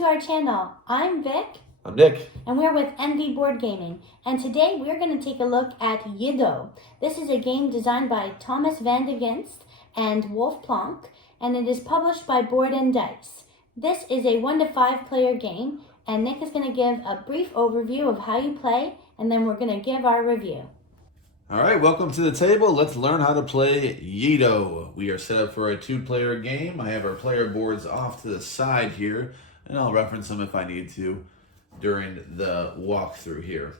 to our channel. I'm Vic. I'm Nick. And we're with Envy Board Gaming. And today we're going to take a look at Yedo. This is a game designed by Thomas van de Ginst and Wolf Planck, and it is published by Board and Dice. This is a 1 to 5 player game, and Nick is going to give a brief overview of how you play, and then we're going to give our review. All right, welcome to the table. Let's learn how to play Yedo. We are set up for a 2-player game. I have our player boards off to the side here, and I'll reference them if I need to during the walkthrough here.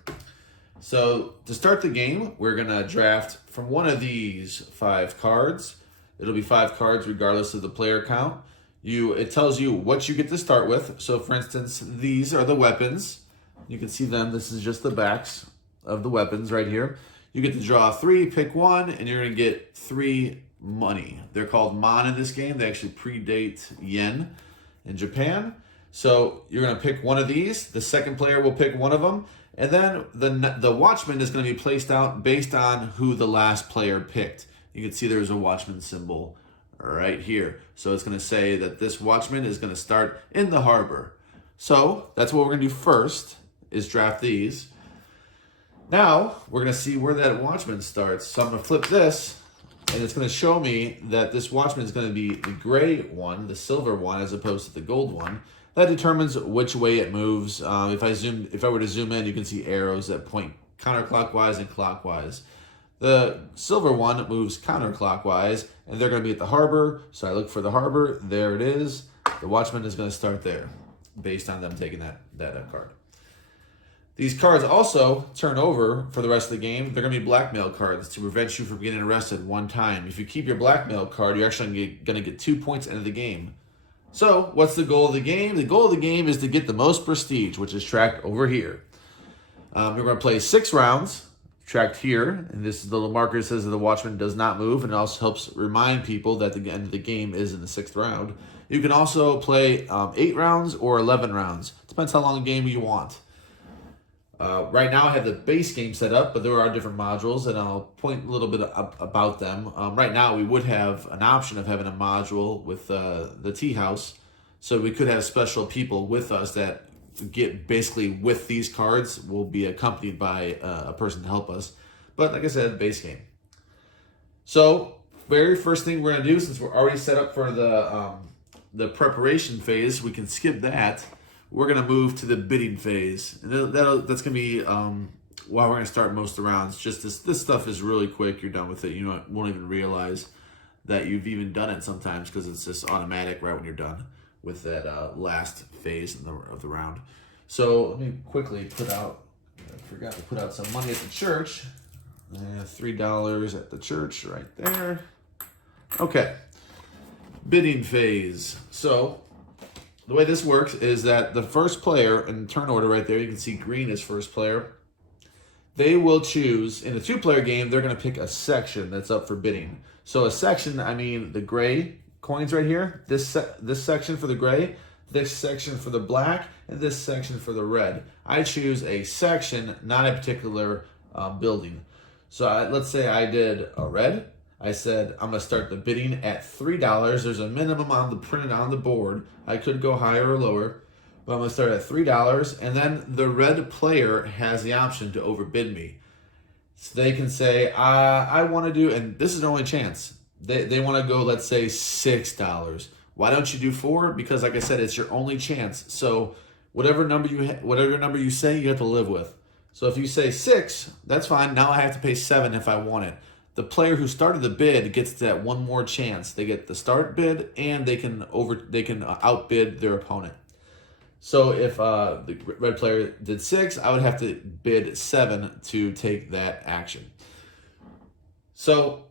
So to start the game, we're gonna draft from one of these 5 cards. It'll be 5 cards regardless of the player count. It tells you what you get to start with. So for instance, these are the weapons. You can see them. This is just the backs of the weapons right here. You get to draw 3, pick 1, and you're gonna get 3 money. They're called mon in this game. They actually predate yen in Japan. So you're gonna pick one of these. The second player will pick one of them. And then the watchman is gonna be placed out based on who the last player picked. You can see there's a watchman symbol right here. So it's gonna say that this watchman is gonna start in the harbor. So that's what we're gonna do first, is draft these. Now, we're going to see where that watchman starts. So I'm going to flip this, and it's going to show me that this watchman is going to be the gray one, the silver one, as opposed to the gold one. That determines which way it moves. If I were to zoom in, you can see arrows that point counterclockwise and clockwise. The silver one moves counterclockwise, and they're going to be at the harbor. So I look for the harbor. There it is. The watchman is going to start there, based on them taking that card. These cards also turn over for the rest of the game. They're going to be blackmail cards to prevent you from getting arrested one time. If you keep your blackmail card, you're actually going to get 2 points into the game. So, what's the goal of the game? The goal of the game is to get the most prestige, which is tracked over here. We're going to play 6 rounds, tracked here. And this is the little marker that says that the watchman does not move, and it also helps remind people that the end of the game is in the 6th round. You can also play 8 rounds or 11 rounds. Depends how long a game you want. Right now I have the base game set up, but there are different modules, and I'll point a little bit about them. Right now we would have an option of having a module with the tea house, so we could have special people with us that get basically with these cards, will be accompanied by a person to help us. But like I said, base game. So very first thing we're going to do, since we're already set up for the preparation phase, we can skip that. We're going to move to the bidding phase. And that's going to be while we're going to start most of the rounds. Just this stuff is really quick. You're done with it. You won't even realize that you've even done it sometimes, because it's just automatic right when you're done with that last phase of the round. So let me quickly I forgot to put out some money at the church. $3 at the church right there. Okay. Bidding phase. So the way this works is that the first player, in turn order right there, you can see green is first player. They will choose, in a 2-player game, they're going to pick a section that's up for bidding. So a section, I mean the gray coins right here, this section for the gray, this section for the black, and this section for the red. I choose a section, not a particular building. So let's say I did a red. I said, I'm going to start the bidding at $3. There's a minimum on the printed on the board. I could go higher or lower, but I'm going to start at $3. And then the red player has the option to overbid me. So they can say, I want to do, and this is their only chance. They want to go, let's say, $6. Why don't you do 4? Because like I said, it's your only chance. So whatever number you say, you have to live with. So if you say 6, that's fine. Now I have to pay 7 if I want it. The player who started the bid gets that one more chance. They get the start bid, and they can outbid their opponent. So if the red player did 6, I would have to bid 7 to take that action. So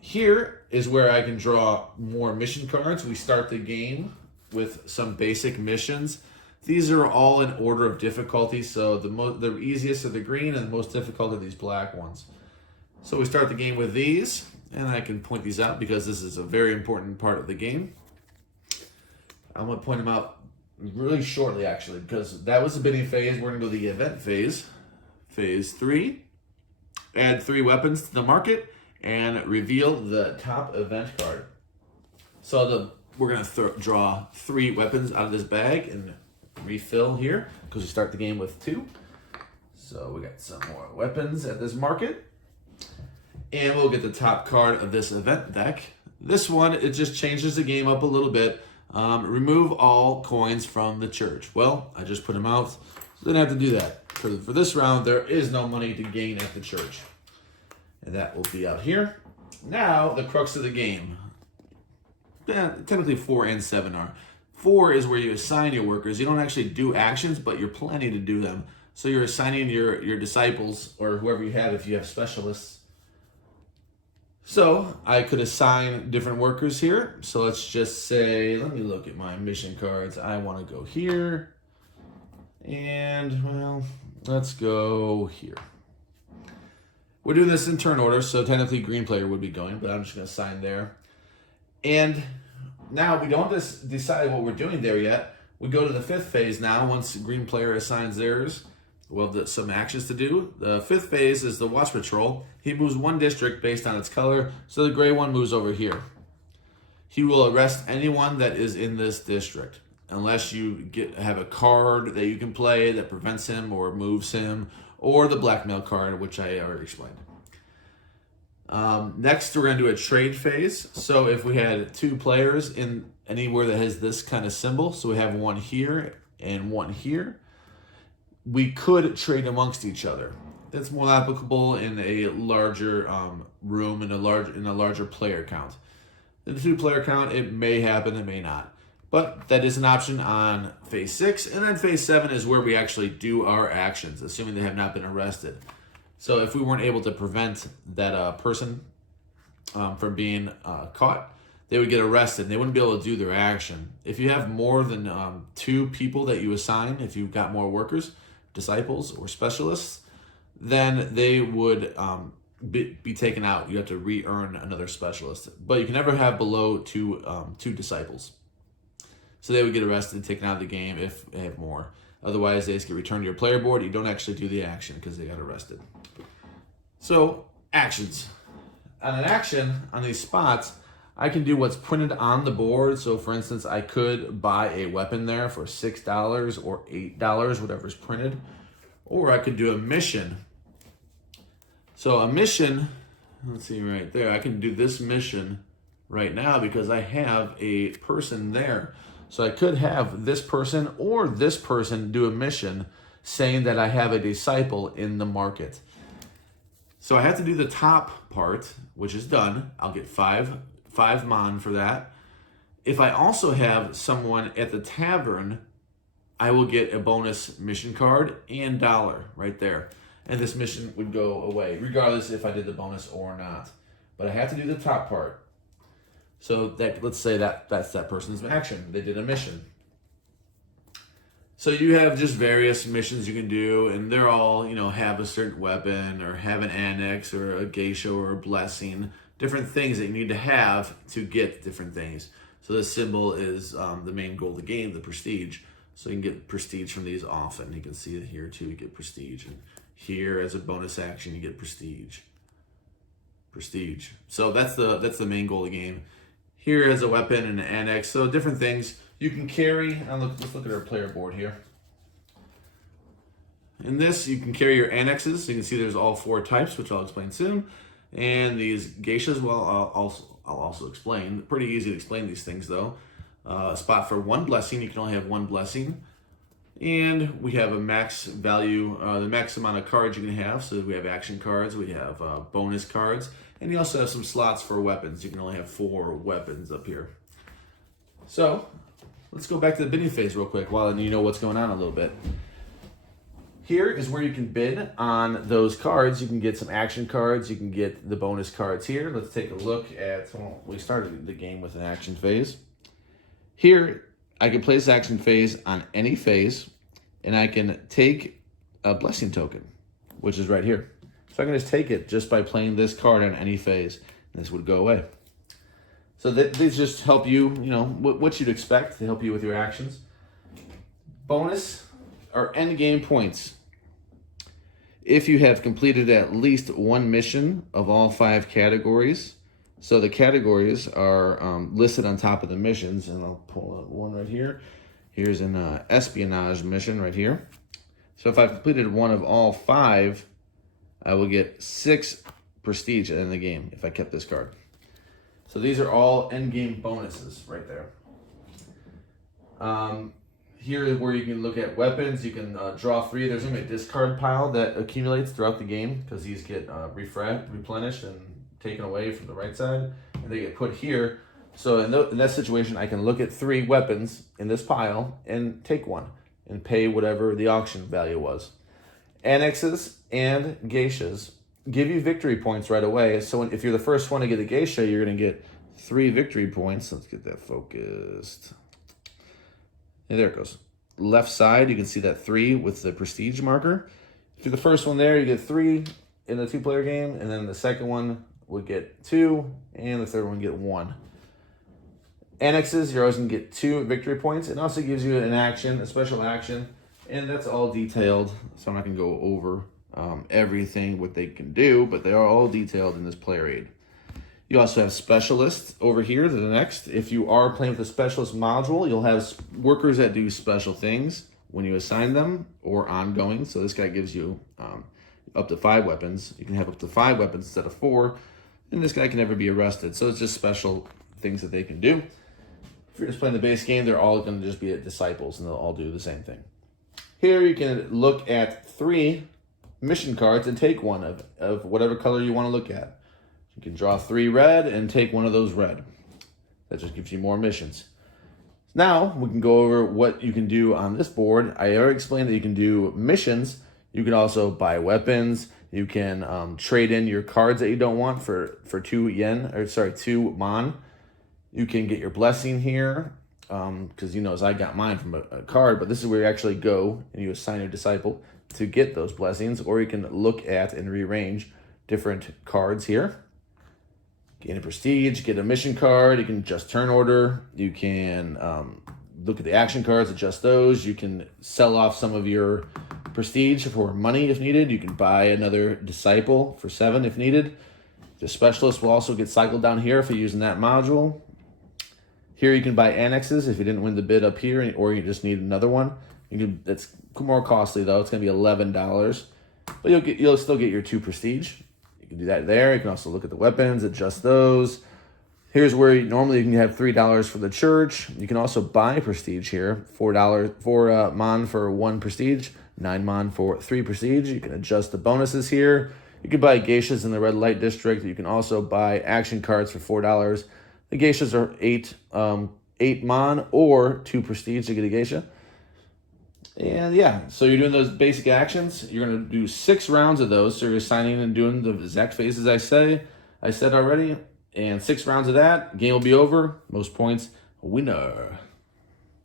here is where I can draw more mission cards. We start the game with some basic missions. These are all in order of difficulty. So the easiest are the green, and the most difficult are these black ones. So we start the game with these, and I can point these out because this is a very important part of the game. I'm going to point them out really shortly, actually, because that was the bidding phase. We're going to go to the event phase. Phase 3, add 3 weapons to the market, and reveal the top event card. So we're going to draw 3 weapons out of this bag, and refill here because we start the game with 2. So we got some more weapons at this market. And we'll get the top card of this event deck. This one, it just changes the game up a little bit. Remove all coins from the church. Well, I just put them out, so didn't have to do that. For this round, there is no money to gain at the church. And that will be out here. Now, the crux of the game. Technically 4 and 7 are. 4 is where you assign your workers. You don't actually do actions, but you're planning to do them. So you're assigning your disciples, or whoever you have if you have specialists. So I could assign different workers here. So let's just say, let me look at my mission cards. I want to go here. And, well, let's go here. We're doing this in turn order, so technically green player would be going, but I'm just going to assign there. And now we don't just decide what we're doing there yet. We go to the 5th phase now. Once green player assigns theirs, we'll have some actions to do. The 5th phase is the watch patrol. He moves 1 district based on its color, so the gray one moves over here. He will arrest anyone that is in this district, unless you have a card that you can play that prevents him or moves him, or the blackmail card, which I already explained. Next, we're going to do a trade phase. So if we had 2 players in anywhere that has this kind of symbol, so we have 1 here and 1 here, we could trade amongst each other. That's more applicable in a larger room, in a larger player count. The 2-player count, it may happen, it may not. But that is an option on phase 6. And then phase 7 is where we actually do our actions, assuming they have not been arrested. So if we weren't able to prevent that person from being caught, they would get arrested. They wouldn't be able to do their action. If you have more than 2 people that you assign, if you've got more workers, disciples, or specialists, then they would be taken out. You have to re-earn another specialist. But you can never have below 2 disciples. So they would get arrested, taken out of the game if they have more. Otherwise, they just get returned to your player board. You don't actually do the action because they got arrested. So, actions. On an action, on these spots, I can do what's printed on the board. So, for instance, I could buy a weapon there for $6 or $8, whatever's printed. Or I could do a mission. So, a mission, let's see right there. I can do this mission right now because I have a person there. So I could have this person or this person do a mission saying that I have a disciple in the market. So I have to do the top part, which is done. I'll get 5 mon for that. If I also have someone at the tavern, I will get a bonus mission card and $1 right there. And this mission would go away, regardless if I did the bonus or not. But I have to do the top part. So that, let's say that's that person's action. They did a mission. So you have just various missions you can do, and they're all, have a certain weapon or have an annex or a geisha or a blessing, different things that you need to have to get different things. So this symbol is the main goal of the game, the prestige. So you can get prestige from these often. You can see it here too, you get prestige. And here as a bonus action, you get prestige. Prestige. So that's the main goal of the game. Here is a weapon and an annex, so different things you can carry. Let's look at our player board here. In this, you can carry your annexes. So you can see there's all 4 types, which I'll explain soon. And these geishas, well, I'll also explain. Pretty easy to explain these things, though. A spot for 1 blessing. You can only have 1 blessing. And we have a max value, the max amount of cards you can have. So we have action cards, we have bonus cards. And you also have some slots for weapons. You can only have 4 weapons up here. So, let's go back to the bidding phase real quick while you know what's going on a little bit. Here is where you can bid on those cards. You can get some action cards. You can get the bonus cards here. Let's take a look at, well, we started the game with an action phase. Here, I can place action phase on any phase, and I can take a blessing token, which is right here. So I can just take it just by playing this card on any phase, and this would go away. So these just help you, what you'd expect to help you with your actions. Bonus or end game points. If you have completed at least 1 mission of all 5 categories, so the categories are listed on top of the missions, and I'll pull out one right here. Here's an espionage mission right here. So if I've completed one of all 5, I will get 6 prestige at the end of the game if I kept this card. So these are all end-game bonuses right there. Here is where you can look at weapons. You can draw 3. There's going to be a discard pile that accumulates throughout the game because these get replenished and taken away from the right side, and they get put here. So in that situation, I can look at 3 weapons in this pile and take one and pay whatever the auction value was. Annexes and geishas give you victory points right away. So if you're the first one to get a geisha, you're going to get 3 victory points. Let's get that focused. And there it goes. Left side, you can see that 3 with the prestige marker. If you're the first one there, you get 3 in the 2-player game, and then the second one would get 2, and the third one get 1. Annexes, you're always going to get 2 victory points. It also gives you an action, a special action, and that's all detailed, so I'm not going to go over everything, what they can do, but they are all detailed in this player aid. You also have specialists over here to the next. If you are playing with the specialist module, you'll have workers that do special things when you assign them or ongoing. So this guy gives you up to 5 weapons. You can have up to 5 weapons instead of 4. And this guy can never be arrested. So it's just special things that they can do. If you're just playing the base game, they're all going to just be disciples and they'll all do the same thing. Here you can look at 3 mission cards and take one of whatever color you want to look at. You can draw 3 red and take one of those red. That just gives you more missions. Now, we can go over what you can do on this board. I already explained that you can do missions. You can also buy weapons. You can trade in your cards that you don't want for 2 mon. You can get your blessing here, because as I got mine from a card, but this is where you actually go and you assign your disciple to get those blessings, or you can look at and rearrange different cards here. Gain a prestige, get a mission card, you can adjust turn order, you can look at the action cards, adjust those, you can sell off some of your prestige for money if needed, you can buy another disciple for 7 if needed. The specialist will also get cycled down here if you're using that module. Here you can buy annexes if you didn't win the bid up here, or you just need another one. It's more costly though, it's going to be $11, but you'll still get your 2 prestige. You can do that there. You can also look at the weapons, adjust those. Here's where normally you can have $3 for the church. You can also buy prestige here. $4 mon for 1 prestige, 9 mon for 3 prestige. You can adjust the bonuses here. You can buy geishas in the red light district. You can also buy action cards for $4. The geishas are 8 mon or 2 prestige to get a geisha. And yeah, so you're doing those basic actions. You're going to do 6 rounds of those. So you're assigning and doing the exact phases I said already. And 6 rounds of that, game will be over. Most points, winner.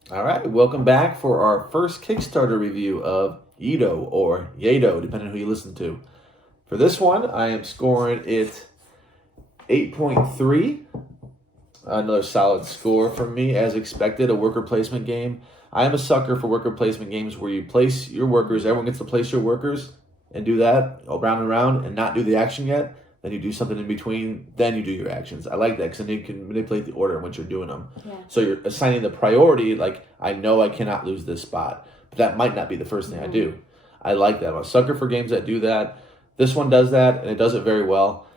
All right, welcome back for our first Kickstarter review of Yedo, or Yedo, depending on who you listen to. For this one, I am scoring it 8.3. Another solid score from me, as expected, a worker placement game. I am a sucker for worker placement games where you place your workers, everyone gets to place your workers and do that all round and round and not do the action yet. Then you do something in between, then you do your actions. I like that because then you can manipulate the order in which you're doing them. Yeah. So you're assigning the priority, like, I know I cannot lose this spot, but that might not be the first thing I do. I like that. I'm a sucker for games that do that. This one does that, and it does it very well.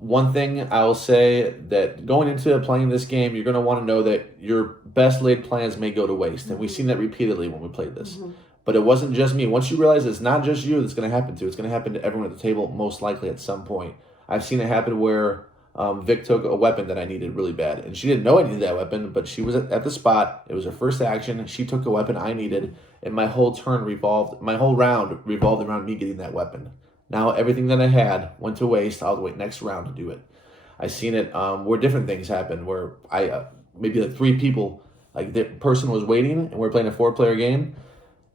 One thing I will say that going into playing this game, you're going to want to know that your best laid plans may go to waste. And we've seen that repeatedly when we played this. But it wasn't just me. Once you realize it's not just you that's going to happen to, it's going to happen to everyone at the table, most likely at some point. I've seen it happen where Vic took a weapon that I needed really bad. And she didn't know I needed that weapon, but she was at the spot. It was her first action. She took a weapon I needed, and my whole round revolved around me getting that weapon. Now everything that I had went to waste. I'll wait next round to do it. I've seen it where different things happen, where maybe like 3 people, like the person was waiting and we're playing a 4-player game.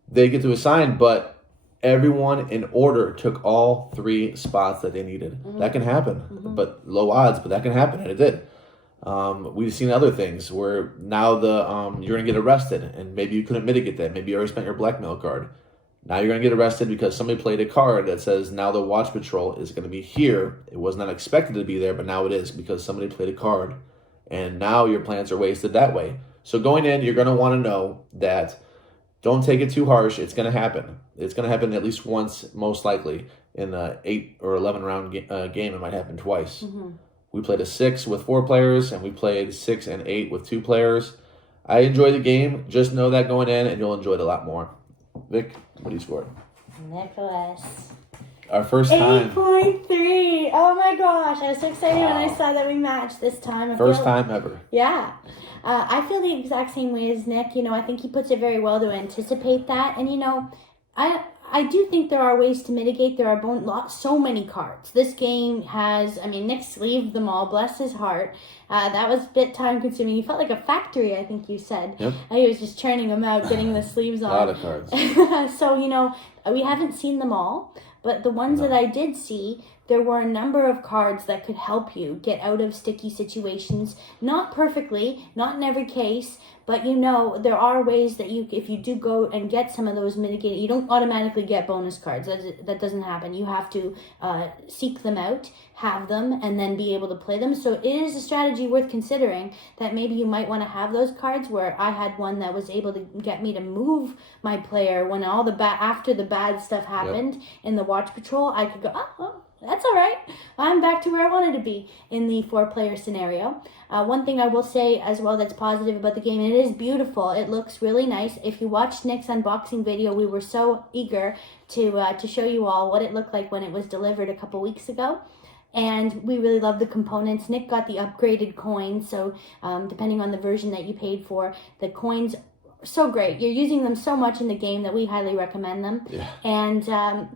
They get to assign, but everyone in order took all 3 spots that they needed. That can happen, but low odds, but that can happen, and it did. We've seen other things where now you're going to get arrested, and maybe you couldn't mitigate that. Maybe you already spent your blackmail card. Now you're going to get arrested because somebody played a card that says now the watch patrol is going to be here. It was not expected to be there, but now it is because somebody played a card. And now your plans are wasted that way. So going in, you're going to want to know that don't take it too harsh. It's going to happen. It's going to happen at least once, most likely. In an 8 or 11 round game, it might happen twice. We played a 6 with 4 players, and we played 6 and 8 with 2 players. I enjoyed the game. Just know that going in, and you'll enjoy it a lot more. Vic, what do you score? Nicholas. Our first time. 8.3. Oh my gosh. I was so excited when I saw that we matched this time. First time ever. Yeah. I feel the exact same way as Nick. I think he puts it very well to anticipate that. And, I do think there are ways to mitigate. There are so many cards. This game has, Nick sleeved them all, bless his heart. That was a bit time consuming. You felt like a factory, I think you said. Yep. He was just churning them out, getting the sleeves on. A lot of cards. So, we haven't seen them all. But the ones that I did see, there were a number of cards that could help you get out of sticky situations. Not perfectly, not in every case, but there are ways that if you do go and get some of those mitigated, you don't automatically get bonus cards. That doesn't happen. You have to seek them out, have them, and then be able to play them. So it is a strategy worth considering that maybe you might want to have those cards, where I had one that was able to get me to move my player when all after the bad stuff happened in the watch patrol. I could go, oh, that's all right. I'm back to where I wanted to be in the 4-player scenario. One thing I will say as well that's positive about the game, it is beautiful. It looks really nice. If you watched Nick's unboxing video, we were so eager to show you all what it looked like when it was delivered a couple weeks ago. And we really love the components. Nick got the upgraded coins, so depending on the version that you paid for, the coins are so great. You're using them so much in the game that we highly recommend them. Yeah. And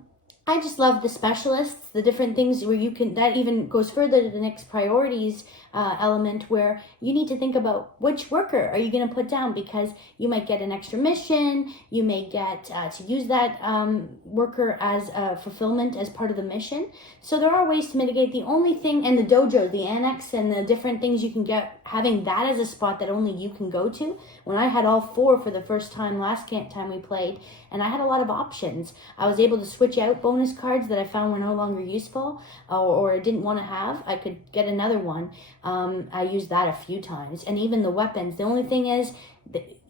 I just love the specialists, the different things where that even goes further to the next priorities element, where you need to think about which worker are you going to put down, because you might get an extra mission, you may get to use that worker as a fulfillment as part of the mission. So there are ways to mitigate. The only thing, and the dojo, the annex, and the different things you can get, having that as a spot that only you can go to. When I had all 4 for the first time last time we played, and I had a lot of options, I was able to switch out bonus cards that I found were no longer useful or didn't want to have. I could get another one. I used that a few times. And even the weapons. The only thing is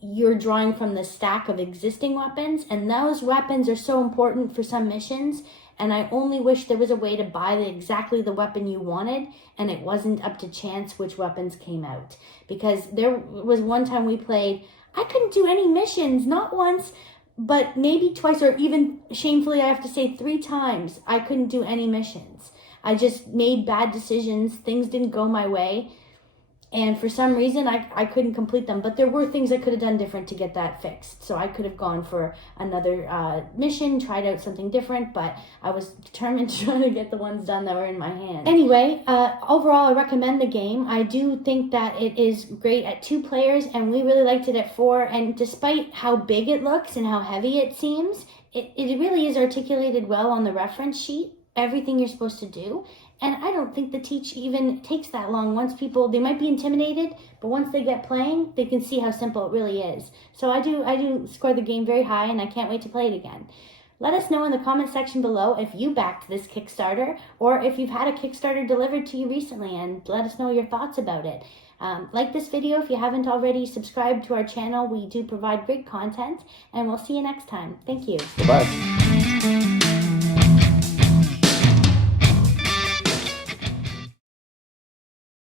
you're drawing from the stack of existing weapons, and those weapons are so important for some missions. And I only wish there was a way to buy exactly the weapon you wanted, and it wasn't up to chance which weapons came out. Because there was one time we played, I couldn't do any missions, not once, but maybe twice, or even shamefully I have to say 3 times, I couldn't do any missions. I just made bad decisions. Things didn't go my way. And for some reason, I couldn't complete them. But there were things I could have done different to get that fixed. So I could have gone for another mission, tried out something different. But I was determined to try to get the ones done that were in my hand. Anyway, overall, I recommend the game. I do think that it is great at 2 players. And we really liked it at 4. And despite how big it looks and how heavy it seems, it really is articulated well on the reference sheet. Everything you're supposed to do. And I don't think the teach even takes that long. Once they might be intimidated, but once they get playing, they can see how simple it really is. So I do score the game very high, and I can't wait to play it again. Let us know in the comment section below if you backed this Kickstarter, or if you've had a Kickstarter delivered to you recently, and let us know your thoughts about it. Like this video if you haven't already. Subscribe to our channel. We do provide great content, and we'll see you next time. Thank you. Bye.